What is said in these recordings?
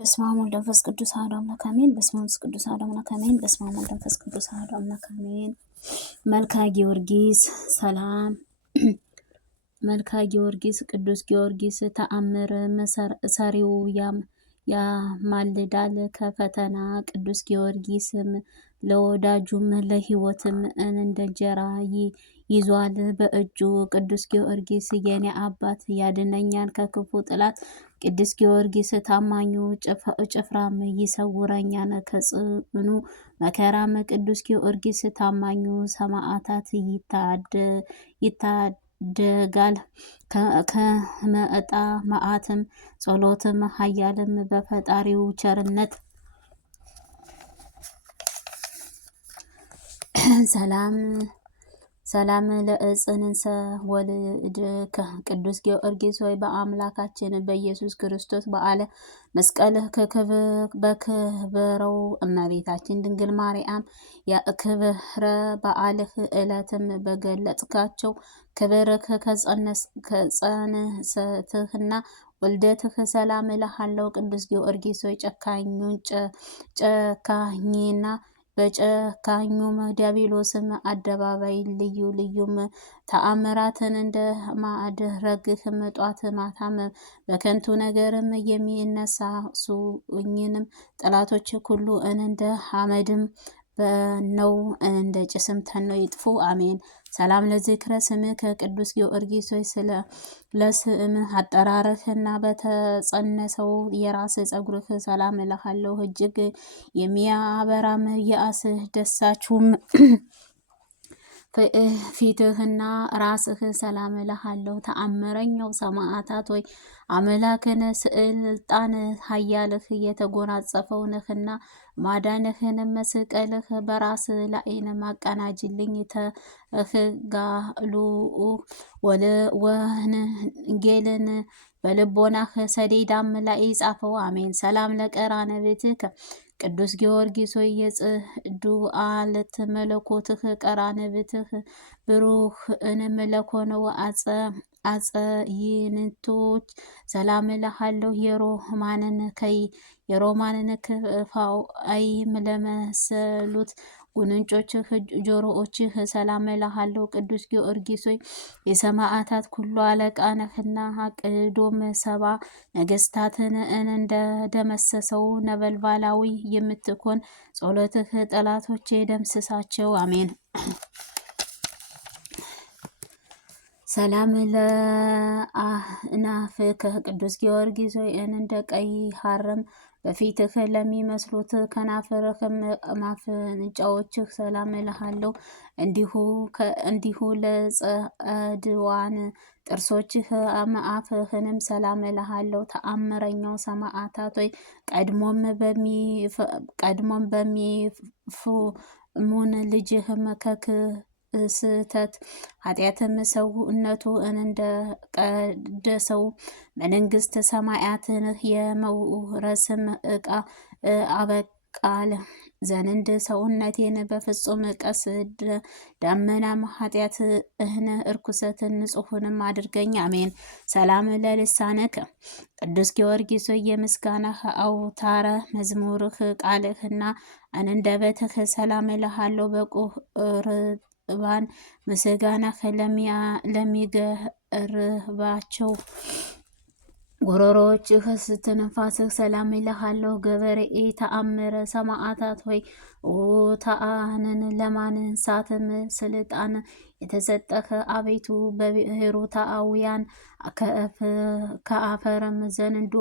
በስመ አብ ወወልድ ወመንፈስ ቅዱስ አሐዱ አምላክ አሜን። በስመ አብ ወመንፈስ ቅዱስ አሐዱ አምላክ አሜን። በስመ አብ ወወልድ ወመንፈስ ቅዱስ አሐዱ አምላክ አሜን። መልካ ጊዮርጊስ ሰላም መልካ ጊዮርጊስ ቅዱስ ጊዮርጊስ ተአምር ሰሪው ያማልዳል ከፈተና ቅዱስ ጊዮርጊስም ለወዳጁም ለሕይወትም እንደ እንጀራ ይዟል በእጁ። ቅዱስ ጊዮርጊስ የኔ አባት ያድነኛል ከክፉ ጠላት። ቅዱስ ጊዮርጊስ ታማኙ ጭፍራም ይሰውረኛል ከጽኑ መከራም። ቅዱስ ጊዮርጊስ ታማኙ ሰማዕታት ይታደጋል ከመዕጣ መዓትም። ጸሎትም ኃያልም በፈጣሪው ቸርነት። ሰላም ለእጽንሰ ወልድከ ቅዱስ ጊዮርጊስ ሆይ በአምላካችን በኢየሱስ ክርስቶስ በዓለ መስቀልህ በክብረው እመቤታችን ድንግል ማርያም የክብረ በዓልህ ዕለትም በገለጽካቸው ክብርህ ከጸንሰትህና ወልደትህ ሰላም እልሃለሁ። ቅዱስ ጊዮርጊስ ሆይ ጨካኝና በጨካኙም ዲያብሎስም አደባባይ ልዩ ልዩም ተአምራትን እንደ ማድረግህም ጧት ማታም በከንቱ ነገርም የሚነሳሱኝንም ጠላቶች ሁሉ እንደ አመድም በነው እንደ ጭስም ተነው ይጥፉ አሜን። ሰላም ለዝክረ ስምህ ቅዱስ ጊዮርጊስ ሆይ ለስምህ አጠራርህና በተጸነሰው የራስ ጸጉርህ ሰላም እልሃለሁ። እጅግ የሚያበራም የአስደሳችሁም ፊትህና ራስህ ሰላም እልሃለሁ። ተአምረኛው ሰማዕታት ሆይ አምላክን ስልጣን ኃያልህ የተጎናጸፈው ነህና ማዳንህን መስቀልህ በራስ ላይን ማቀናጅልኝ። ተህጋሉ ወንጌልን በልቦናህ ሰሌዳም ላይ ጻፈው አሜን። ሰላም ለቀራንብትከ ቅዱስ ጊዮርጊስ ሆይ የጽዱዓለት መለኮትህ ቀራንብትህ ብሩህ እንምለኮነው አጸይንቶች ሰላም እልሃለሁ። የሮማንን ክፋው አይም ለመሰሉት ጉንጮችህ ጆሮዎችህ ሰላም እልሃለሁ። ቅዱስ ጊዮርጊስ ሆይ የሰማዕታት ኩሉ አለቃ ነህና አቅዶም ሰባ ነገስታትን እንደደመሰሰው ነበልባላዊ የምትኮን ጸሎትህ ጠላቶቼ ደምስሳቸው አሜን። ሰላም ለአእናፍከ ቅዱስ ጊዮርጊስ ሆይ እንደ ቀይ ሐርም በፊትህ ለሚመስሉት ከናፍርህም ማፍንጫዎችህ ሰላም እልሃለሁ። እንዲሁ ለጸድዋን ጥርሶችህ አፍህንም ሰላም እልሃለሁ። ተአምረኛው ሰማዕታት ሆይ ቀድሞም በሚፉሙን ልጅህም ከክስተት ኃጢአትም ሰውነቱ እንደቀደሰው መንግሥተ ሰማያትን የመውረስም ዕቃ አበቃል ዘንድ ሰውነቴን በፍጹም ቀስት ደመናም ኃጢአትህን እርኩሰትን ንጹሕንም አድርገኝ አሜን። ሰላም ለልሳንከ ቅዱስ ጊዮርጊስ የምስጋናህ አውታረ መዝሙርህ ቃልህና አንደበትህ ሰላም እልሃለሁ። በቁርባን ምስጋናህ ለሚገርባቸው ጉሮሮዎችህ ስትንፋስህ ሰላም እልሃለሁ። ገበሬ ተአምረ ሰማዕታት ሆይ ኦታአንን ለማንሳትም ስልጣን የተሰጠህ አቤቱ በብሔሮታውያን ከአፈርም ዘንዶ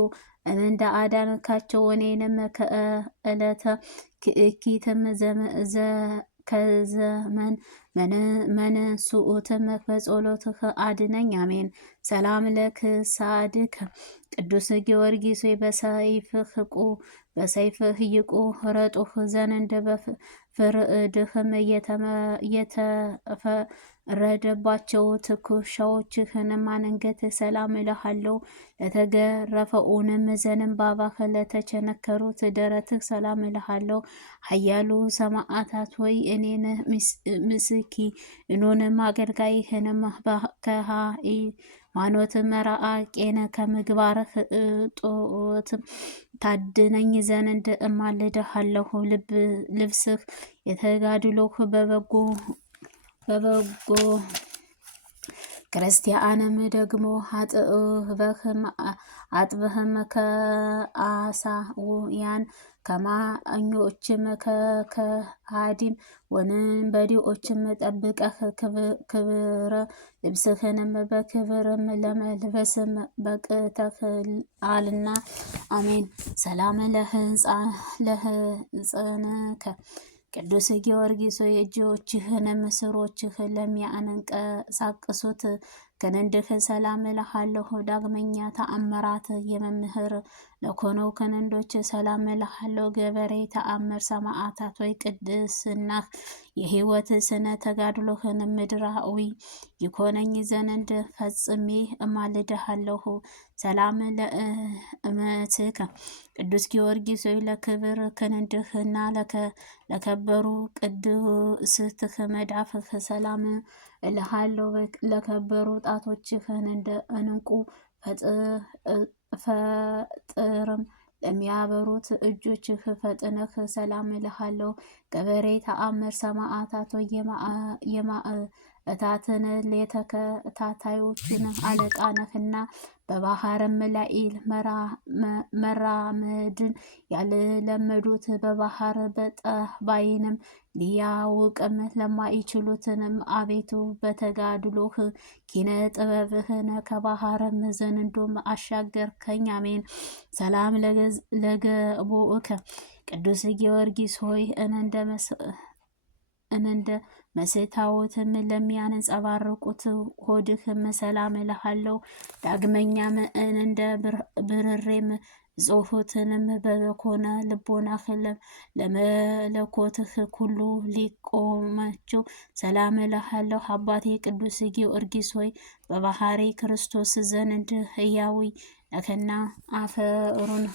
እንደ አዳንካቸው እኔንም ከዕለተ ክእኪትም ከዘመን መንሱኡትም በጸሎትህ አድነኝ አሜን። ሰላም ለክሳድከ ቅዱስ ጊዮርጊስ በሰይፍህ ይቆረጡህ ዘንድ በፍርድህም የተፈረደባቸው ትከሻዎችህን አንገት ሰላም እልሃለሁ። ለተገረፈውንም ዘንባባህ ለተቸነከሩት ደረትህ ሰላም እልሃለሁ። ኃያሉ ሰማዕታት ሆይ እኔን ምስኪኑንም አገልጋይህንም ሃይማኖት መራቄነ ከምግባርህ እጦት ታድነኝ ዘንድ እማልድሃለሁ። ልብስህ የተጋድሎህ በበጎ ክርስቲያንም ደግሞ አጥብህም ከአሳውያን ከማኞችም ከሃዲም ወንበዴዎችም ጠብቀህ ክብረ ልብስህንም በክብርም ለመልበስም በቅተህአልና። አሜን። ሰላም ለሕፃንከ ቅዱስ ጊዮርጊስ የእጆችህንም ስሮችህ ለሚያንቀሳቅሱት ክንድህ ሰላም እልሃለሁ። ዳግመኛ ተአምራት የመምህር ለኮነው ክንዶች ሰላም እልሃለሁ። ገበሬ ተአምር ሰማዕታት ወይ ቅድስናህ የሕይወት ስነ ተጋድሎህን ምድራዊ ይኮነኝ ዘንድ ፈጽሜ እማልድሃለሁ። ሰላም ለእመትከ ቅዱስ ጊዮርጊስ ወይ ለክብር ክንድህና ለከበሩ ቅድስትህ መዳፍህ ሰላም እልሃለሁ። ለከበሩ ጣቶችህን እንደ እንቁ ፈጥርም ለሚያበሩት እጆችህ ፈጥነህ ሰላም እልሃለሁ። ገበሬ ተአምር ሰማዕታት የማዕታትን የተከታታዮችን አለቃ ነህና በባህርም ላይ መራመድን ያልለመዱት በባህር በጠባይንም ሊያውቅም ለማይችሉትንም አቤቱ በተጋድሎህ ኪነ ጥበብህን ከባህርም ዘንዶም አሻገርከኝ። አሜን። ሰላም ለገቦእከ ቅዱስ ጊዮርጊስ ሆይ እንደ መስታወትም ለሚያንጸባርቁት ሆድህም ሰላም እልሃለሁ። ዳግመኛም እንደ ብርሬም ጽሑትንም በኮነ ልቦናህ ለመለኮትህ ኩሉ ሊቆማቸው ሰላም እልሃለሁ። አባቴ ቅዱስ ጊዮርጊስ ሆይ በባህሪ ክርስቶስ ዘንድ ሕያዊ ነህና አፈሩን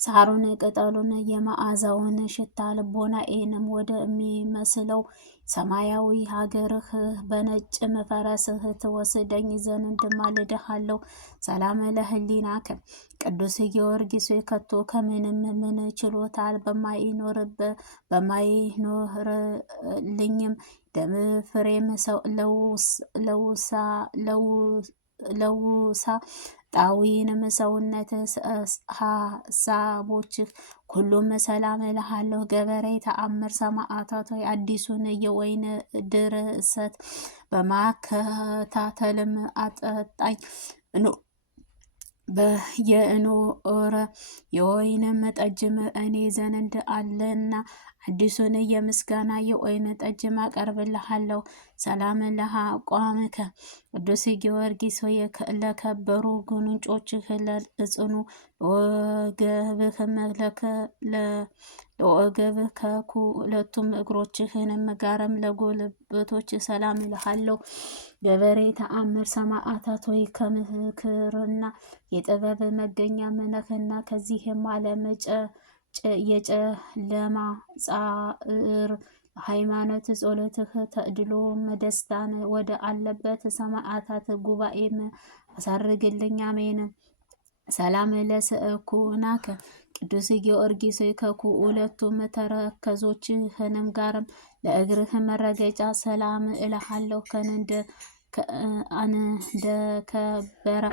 ሳሩን ቅጠሉን የመዓዛውን ሽታ ልቦናዬንም ወደሚመስለው ሰማያዊ ሀገርህ በነጭም ፈረስህ ትወስደኝ ዘንድ እማልድሃለሁ። ሰላም ለሕሊናከ ቅዱስ ጊዮርጊስ ከቶ ከምንም ምን ችሎታ በማይኖርልኝም ደም ፍሬም ለውሳ ጣዊንም ሰውነት ሀሳቦችህ ሁሉም ሰላም እልሃለሁ። ገበሬ ተአምር ሰማዕታት ሆይ አዲሱን የወይን ድርሰት በማከታተልም አጠጣኝ። የኖረ የወይንም ጠጅም እኔ ዘንድ አለና አዲሱን የምስጋና የወይን ጠጅም አቀርብልሃለሁ። ሰላም ለአቋምከ ቅዱስ ጊዮርጊስ ሆይ ለከበሩ ጉንጮችህ ለጽኑ ለወገብህ ከሁለቱም እግሮችህንም ጋርም ለጎልበቶች ሰላም እልሃለሁ። ገበሬ ተአምር ሰማዕታት ሆይ ከምክርና የጥበብ መገኛ ነህና ከዚህም ዓለም የጨለማ ጻዕር ሃይማኖት ጸሎትህ ተድሎ ደስታን ወደ አለበት ሰማዕታት ጉባኤም አሳርግልኝ። አሜን። ሰላም ለስእኩናከ ቅዱስ ጊዮርጊስ ከሁለቱም ተረከዞችህንም ጋርም ለእግርህ መረገጫ ሰላም እልሃለሁ። እንደከበረ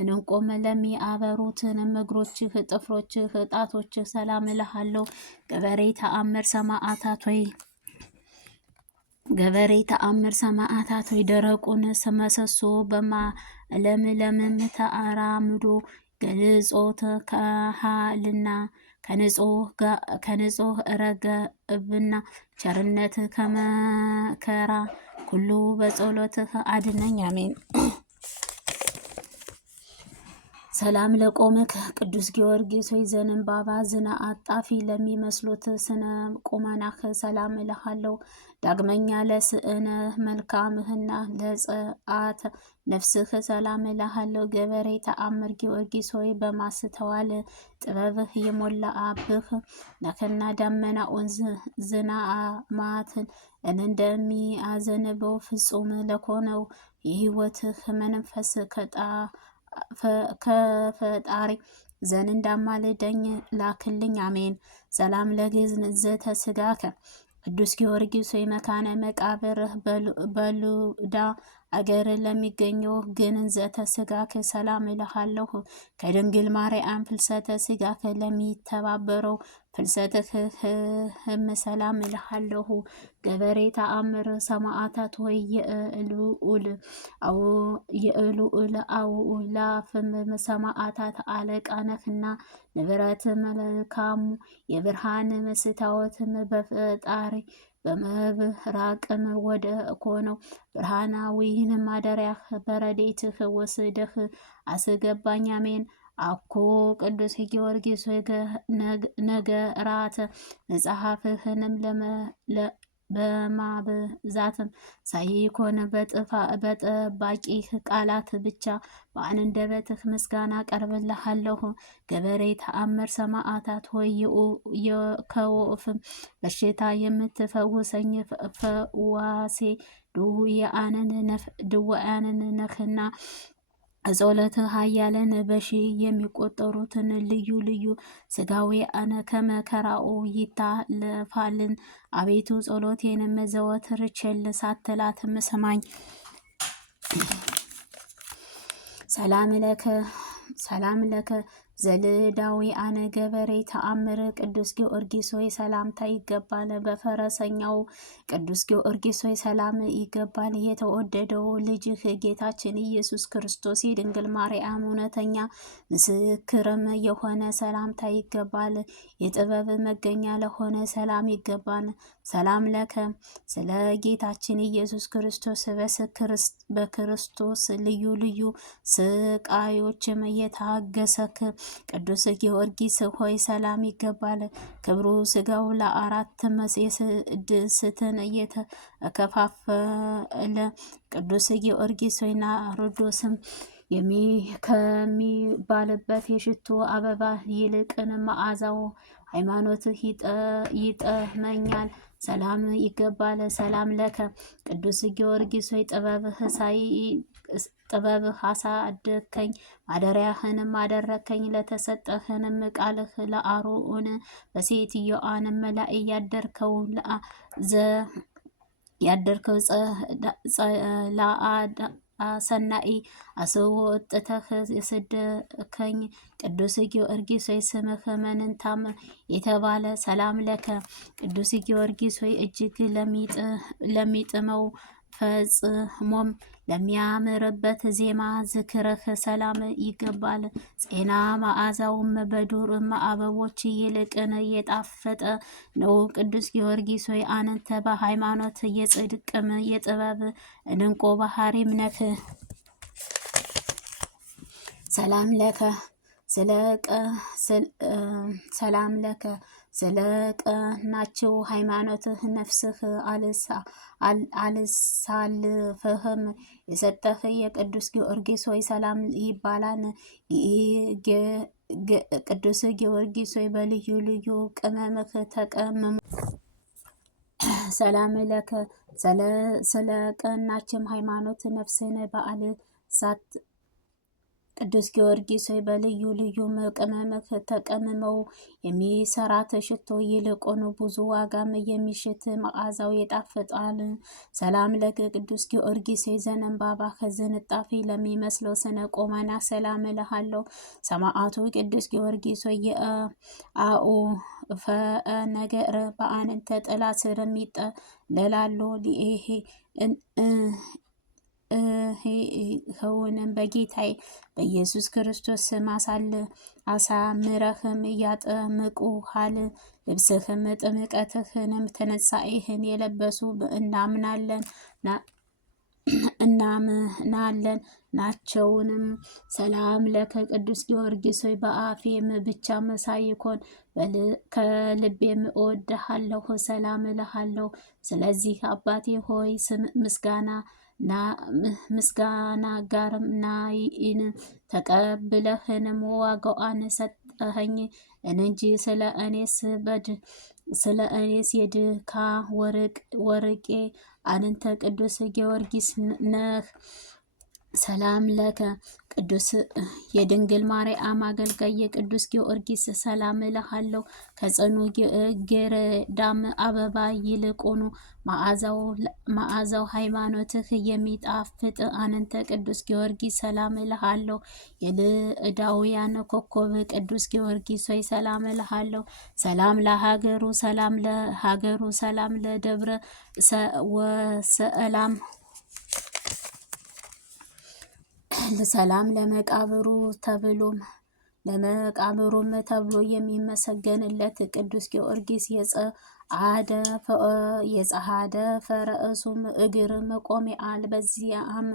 እንቆም ለሚያበሩትንም እግሮችህ ጥፍሮችህ ጣቶችህ ሰላም እልሃለሁ። ገበሬ ተአምር ሰማዕታት ሆይ ደረቁን መሰሶ በማለምለምም ተአራምዶ ገልጾት ከሃልና ከንጹህ ረገብና ቸርነት ከመከራ ሁሉ በጸሎትህ አድነኝ። አሜን። ሰላም ለቆምክ ቅዱስ ጊዮርጊስ ሆይ ዘንባባ ዝና አጣፊ ለሚመስሉት ስነ ቁመናህ ሰላም እልሃለሁ። ዳግመኛ ለስእነ መልካምህና ለጸአተ ነፍስህ ሰላም እልሃለሁ። ገበሬ ተአምር ጊዮርጊስ ሆይ በማስተዋል ጥበብህ የሞላብህ ነክና ደመናውን ዝናማትን እንደሚያዘንበው ፍጹም ለኮነው የህይወትህ መንፈስ ከፈጣሪ ዘንድ እንዳማልደኝ ላክልኝ። አሜን። ሰላም ለግዝንዘተ ስጋከ ቅዱስ ጊዮርጊስ ሆይ መካነ መቃብርህ በሉዳ አገር ለሚገኘው ግንዘተ ስጋከ ሰላም እልሃለሁ። ከድንግል ማርያም ፍልሰተ ስጋከ ለሚተባበረው ፍልሰትህም ሰላም እልሃለሁ። ገበሬ ተአምር ሰማዕታት ወይ የእልዑል አእላፍም ሰማዕታት አለቃ ነህና ንብረት መልካሙ የብርሃን መስታወትም በፈጣሪ በመብራቅም ወደ ኮነው ብርሃናዊን ማደሪያህ በረዴትህ ወስደህ አስገባኝ። አሜን። አኮ ቅዱስ ጊዮርጊስ ነገራተ መጽሐፍህንም በማብዛትም ሳይኮን በጠባቂ ቃላት ብቻ በአንደበትህ ምስጋና ቀርብልሃለሁ። ገበሬ ተአምር ሰማዕታት ሆይ ከወፍም በሽታ የምትፈውሰኝ ፈዋሴ ድውያንን ነህና ጸሎት ኃያላን በሺ የሚቆጠሩትን ልዩ ልዩ ስጋዊ አነ ከመከራው ይታለፋልን። አቤቱ ጸሎቴንም ዘወትር ቸል ሳትላትም ስማኝ። ሰላም ለከ ዘልዳዊ አነ ገበሬ ተአምር ቅዱስ ጊዮርጊስ ሆይ ሰላምታ ይገባል። በፈረሰኛው ቅዱስ ጊዮርጊስ ሆይ ሰላም ይገባል። የተወደደው ልጅህ ጌታችን ኢየሱስ ክርስቶስ የድንግል ማርያም እውነተኛ ምስክርም የሆነ ሰላምታ ይገባል። የጥበብ መገኛ ለሆነ ሰላም ይገባል። ሰላም ለከ ስለ ጌታችን ኢየሱስ ክርስቶስ በክርስቶስ ልዩ ልዩ ስቃዮችም የታገሰክ ቅዱስ ጊዮርጊስ ሆይ ሰላም ይገባል። ክብሩ ስጋው ለአራት የስድስትን እየተከፋፈለ ቅዱስ ጊዮርጊስ ሆይ ናርዶስም ከሚባልበት የሽቱ አበባ ይልቅን መዓዛው ሃይማኖትህ ይጠመኛል። ሰላም ይገባል። ሰላም ለከ ቅዱስ ጊዮርጊስ ሆይ ጥበብህ አሳደግከኝ ማደሪያህንም አደረከኝ። ለተሰጠህንም ቃልህ ለአሮን በሴትዮዋንም ላይ ያደርከው ሰናኢ አስወጥተህ የሰደከኝ ቅዱስ ጊዮርጊስ ሆይ ስምህ መንንታም የተባለ ሰላም ለከ ቅዱስ ጊዮርጊስ ሆይ እጅግ ለሚጥመው ፈጽሞም ለሚያምርበት ዜማ ዝክርህ ሰላም ይገባል። ጤና መዓዛውም በዱርም አበቦች ይልቅን የጣፈጠ ነው። ቅዱስ ጊዮርጊስ ሆይ አንተ በሃይማኖት የጽድቅም የጥበብ እንቆ ባህሪም ነህ። ሰላም ለከ ስለቀናችው ሃይማኖትህ ነፍስህ አልሳልፍህም የሰጠህ የቅዱስ ጊዮርጊስ ሆይ ሰላም ይባላል። ቅዱስ ጊዮርጊስ ሆይ በልዩ ልዩ ቅመምህ ተቀምሙ። ሰላም ለከ ስለቀናችም ሃይማኖት ነፍስህን በዓል ሳት ቅዱስ ጊዮርጊስ ሆይ በልዩ ልዩ ቅመምህ ተቀምመው የሚሰራት ሽቶ ይልቁን ብዙ ዋጋም የሚሽት መዓዛው ይጣፍጣል። ሰላም ለከ ቅዱስ ጊዮርጊስ ሆይ ዘንባባህ ዝንጣፊ ለሚመስለው ስነ ቁመና ሰላም እልሃለሁ። ሰማዕቱ ቅዱስ ጊዮርጊስ ሆይ የአእላፍ ነገር በአንተ ጥላ ስር ይጠለላሉ። ይኸውንም በጌታዬ በኢየሱስ ክርስቶስ ስም አሳምረህም ያጠምቁሃል። ልብስህም ጥምቀትህንም ትንሣኤህን የለበሱ እናምናለን። እናምናለን ናቸውንም። ሰላም ለከ ቅዱስ ጊዮርጊስ ሆይ በአፌም ብቻ ሳይኮን ከልቤም እወድሃለሁ፣ ሰላም እልሃለሁ። ስለዚህ አባቴ ሆይ ምስጋና ጋርም ናይን ተቀብለህንም ዋጋዋን ሰጠኸኝ እንጂ ስለ እኔስ የድካ ወርቄ አንተ ቅዱስ ጊዮርጊስ ነህ። ሰላም ለከ ቅዱስ የድንግል ማርያም አገልጋይ የቅዱስ ጊዮርጊስ ሰላም እልሃለሁ። ከጽኑ ጌረዳም አበባ ይልቁኑ መዓዛው ሃይማኖትህ የሚጣፍጥ አንተ ቅዱስ ጊዮርጊስ ሰላም እልሃለሁ። የልዕዳውያን ኮከብ ቅዱስ ጊዮርጊስ ሆይ ሰላም እልሃለሁ። ሰላም ለሀገሩ ሰላም ለደብረ ወሰላም ሰላም ለመቃብሩም ተብሎ የሚመሰገንለት ቅዱስ ጊዮርጊስ የጸዓደ ፈረሱም እግር መቆሚያል። በዚያም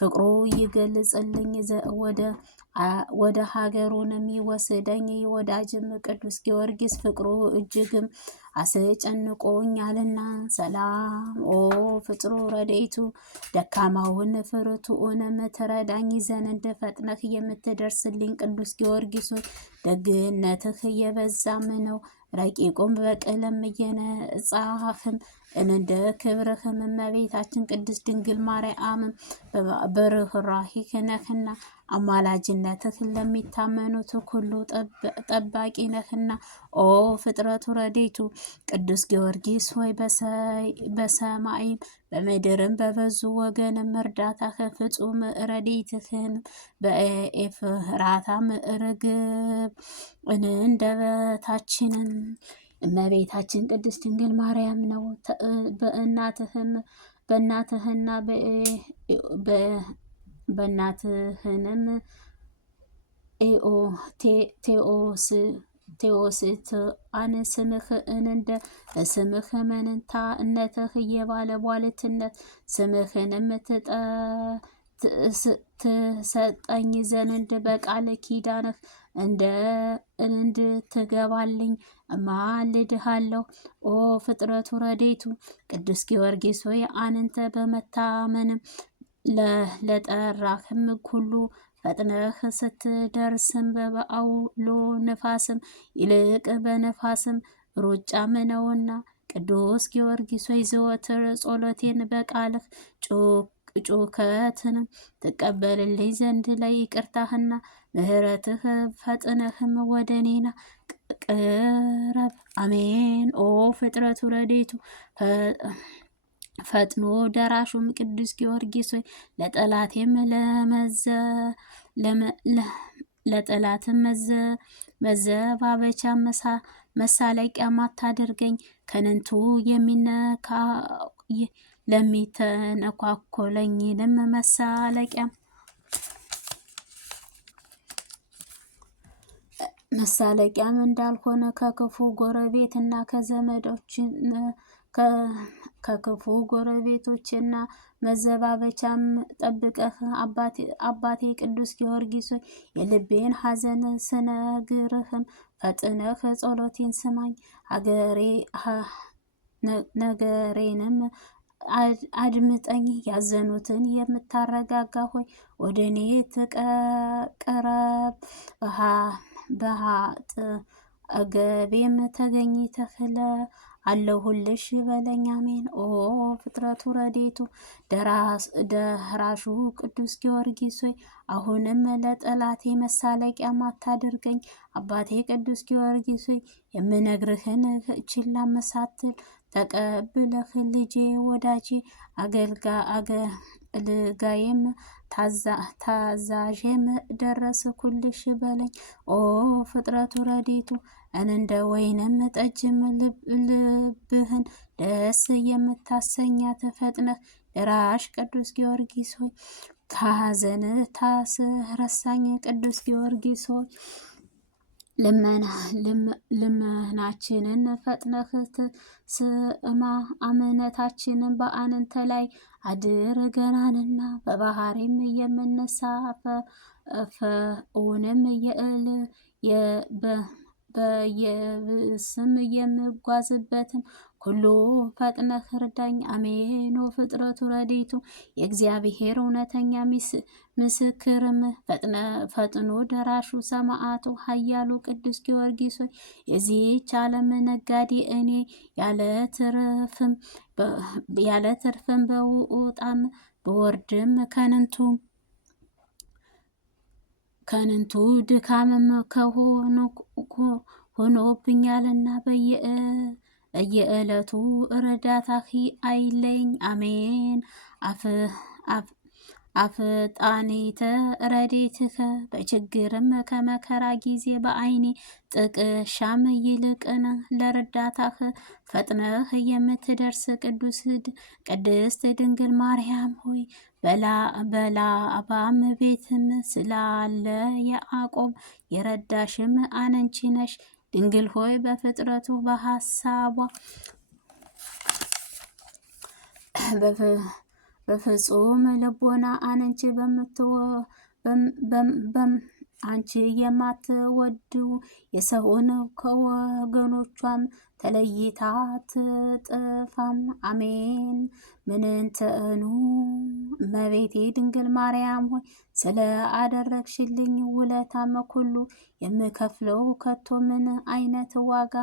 ፍቅሩ ይገልጽልኝ ወደ ሀገሩንም ይወስደኝ። ወዳጅም ቅዱስ ጊዮርጊስ ፍቅሩ እጅግም አስጨንቆኛልና። ሰላም ኦ ፍጥሩ ረድኤቱ ደካማውን ፍርቱንም ትረዳኝ ዘንድ ፈጥነህ የምትደርስልኝ ቅዱስ ጊዮርጊስ ደግነትህ የበዛም ነው። ረቂቁም በቀለም እየነጻህም እንደ ክብርህም እመቤታችን ቅድስት ድንግል ማርያምም በርኅራኄህ ነህና አማላጅነትህ ለሚታመኑት ሁሉ ጠባቂ ነህና። ኦ ፍጥረቱ ረድኤቱ ቅዱስ ጊዮርጊስ ሆይ በሰማይም በምድርም በበዙ ወገንም እርዳታህ ፍጹም ረድኤትህን በኤፍራታም ርግብ እንደበታችንም እመቤታችን ቅድስት ድንግል ማርያም ነው። በእናትህንም ቴዎስት ስምህ እንደ ስምህ መንንታ እነትህ የባለቧልትነት ስምህንም ትሰጠኝ ዘንድ በቃል ኪዳንህ እንድትገባልኝ እማልድሃለሁ። ኦ ፍጥረቱ ረድኤቱ ቅዱስ ጊዮርጊስ ሆይ አንተ በመታመንም ለጠራህም ሁሉ ፈጥነህ ስትደርስም በአውሎ ነፋስም ይልቅ በነፋስም ሩጫም ነውና። ቅዱስ ጊዮርጊስ ሆይ ዘወትር ጸሎቴን በቃልህ ጩኸትንም ትቀበልልኝ ዘንድ ለይቅርታህና ምሕረትህ ፈጥነህም ወደ እኔና ቅረብ። አሜን። ኦ ፍጥረቱ ረድኤቱ ፈጥኖ ደራሹም ቅዱስ ጊዮርጊስ ሆይ ለጠላትም መዘባበቻ መሳለቂያ ማታደርገኝ ከንቱ ለሚተነኳኮለኝንም መሳለቂያም እንዳልሆነ ከክፉ ጎረቤትና ከክፉ ጎረቤቶችና መዘባበቻም ጠብቀህ አባቴ ቅዱስ ጊዮርጊስ የልቤን ሐዘን ስነግርህም ፈጥነህ ጸሎቴን ስማኝ። ነገሬንም አድምጠኝ። ያዘኑትን የምታረጋጋ ሆይ ወደ እኔ ቅረብ። በሀጥ አገቤም ተገኝተህ አለሁልሽ በለኝ። አሜን። ኦ ፍጥረቱ ረድኤቱ ደራሹ ቅዱስ ጊዮርጊስ ሆይ አሁንም ለጠላቴ መሳለቂያ ማታደርገኝ። አባቴ ቅዱስ ጊዮርጊስ ሆይ የምነግርህን ችላ ሳትል ተቀብለህ ልጄ ወዳጄ አገልጋዬም ታዛዤም ደረስኩልሽ በለኝ። ኦ ፍጥረቱ ረድኤቱ እንደ ወይንም ጠጅም ልብህን ደስ የምታሰኛት ፈጥነህ ደራሽ ቅዱስ ጊዮርጊስ ሆይ ከሐዘን ታስረሳኝ። ቅዱስ ጊዮርጊስ ሆይ ልመናችንን ፈጥነህ ስማ። እምነታችንን በአንተ ላይ አድርገናልና በባህሪም የምንሳፈፈውንም በየብስም የምጓዝበትን ሁሉ ፈጥነህ እርዳኝ። አሜን። ፍጥረቱ ረድኤቱ የእግዚአብሔር እውነተኛ ምስክርም ፈጥኖ ደራሹ ሰማዕቱ ኃያሉ ቅዱስ ጊዮርጊስ ሆይ የዚህች ዓለም ነጋዴ እኔ ያለ ትርፍም በውጣም በወርድም ከንቱ ድካምም ሆኖብኛልና በየዕለቱ እርዳታህ አይለኝ። አሜን። አፍጣኒተ ረድኤትከ በችግርም ከመከራ ጊዜ በዓይኔ ጥቅሻም ይልቅን ለረዳታህ ፈጥነህ የምትደርስ ቅድስት ድንግል ማርያም ሆይ በላባም ቤትም ስላለ ያዕቆብ የረዳሽም አንቺ ነሽ። ድንግል ሆይ በፍጥረቱ በሐሳቧ በፍጹም ልቦና አንቺ የማትወድው የሰውን ከወገኖቿም ተለይታ ትጥፋም። አሜን። ምንንትኑ እመቤቴ ድንግል ማርያም ሆይ ስለ አደረግሽልኝ ውለታም ሁሉ የምከፍለው ከቶ ምን አይነት ዋጋ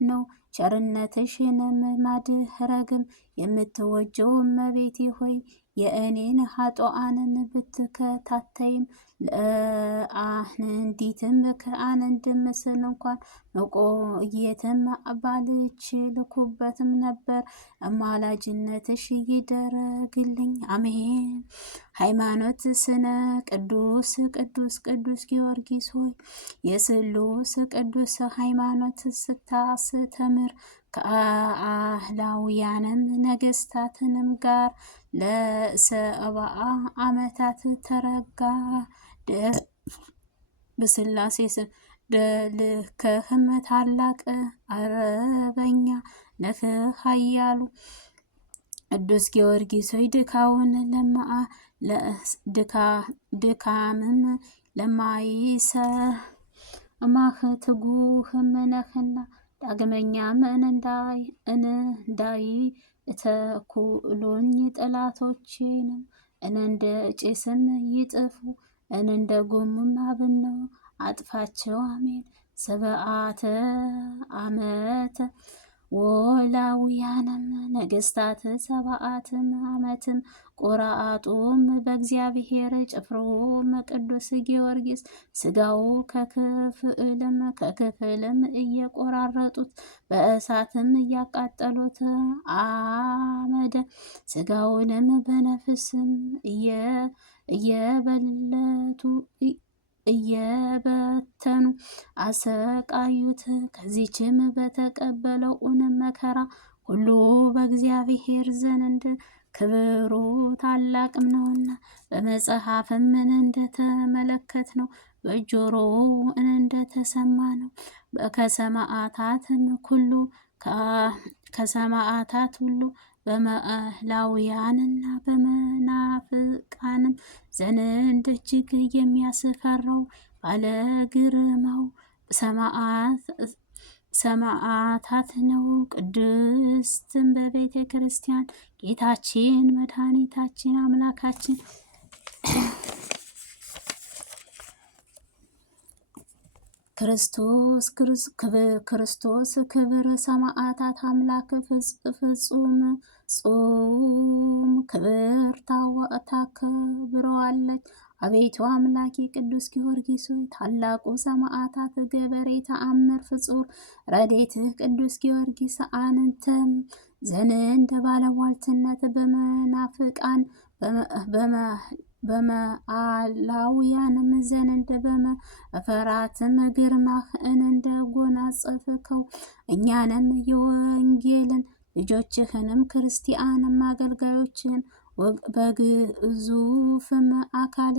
ነው? ቸርነትሽንም ማድረግም የምትወጀው እመቤቴ ሆይ የእኔን ኃጥአንን ብትከታተይም ለአንዲትም ከአንድ ምስል እንኳን መቆየትም ባልችልኩበትም ነበር። አማላጅነትሽ ይደረግልኝ። አሜን። ሃይማኖት ስነ ቅዱስ ጊዮርጊስ ሆይ የስሉስ ቅዱስ ሃይማኖት ስታስተምር ከአህላውያንም ነገስታትንም ጋር ለ70 ዓመታት ተረጋ በስላሴ ስም ደልከህም ታላቅ አርበኛ ነህ ኃያሉ ቅዱስ ጊዮርጊስ ሆይ ድካምም ለማይሰማህ ትጉህም ነህና ዳግመኛም እንዳይተኩሉኝ ጠላቶቼንም እንደ ጭስም ይጥፉ እንደ ጉምም አብነው አጥፋቸው። አሜን። 7 ዓመት ወላውያንም ነገስታት 7 ዓመትም ቆራጡም በእግዚአብሔር ጭፍሮም ቅዱስ ጊዮርጊስ ስጋው ከክፍልም እየቆራረጡት በእሳትም እያቃጠሉት አመደ ስጋውንም በነፍስም እየበተኑ አሰቃዩት። ከዚችም በተቀበለው መከራ ሁሉ በእግዚአብሔር ዘንድ ክብሩ ታላቅም ነውና በመጽሐፍም እንደተመለከት ነው በጆሮው እንደተሰማ ነው። ከሰማዕታት ሁሉ በመላውያንና በመናፍቃንም ዘንድ እጅግ የሚያስፈራው ባለ ግርማው ሰማዕታት ነው። ቅድስትን በቤተ ክርስቲያን ጌታችን መድኃኒታችን አምላካችን ክርስቶስ ክብር ሰማዕታት አምላክ ፍጹም ጾም ክብር ታከብረዋለች። አቤቱ አምላኬ ቅዱስ ጊዮርጊስ ሆይ ታላቁ ሰማዕታት ገበሬ ተአምር ፍጹር ረድኤትህ ቅዱስ ጊዮርጊስ አንተም ዘንድ ባለሟልትነት በመናፍቃን በመዓላውያንም ዘንድ በመፈራትም ግርማህ እንደ ጎናጸፍከው እኛንም የወንጌልን ልጆችህንም ክርስቲያንም አገልጋዮችህን በግዙፍም አካልን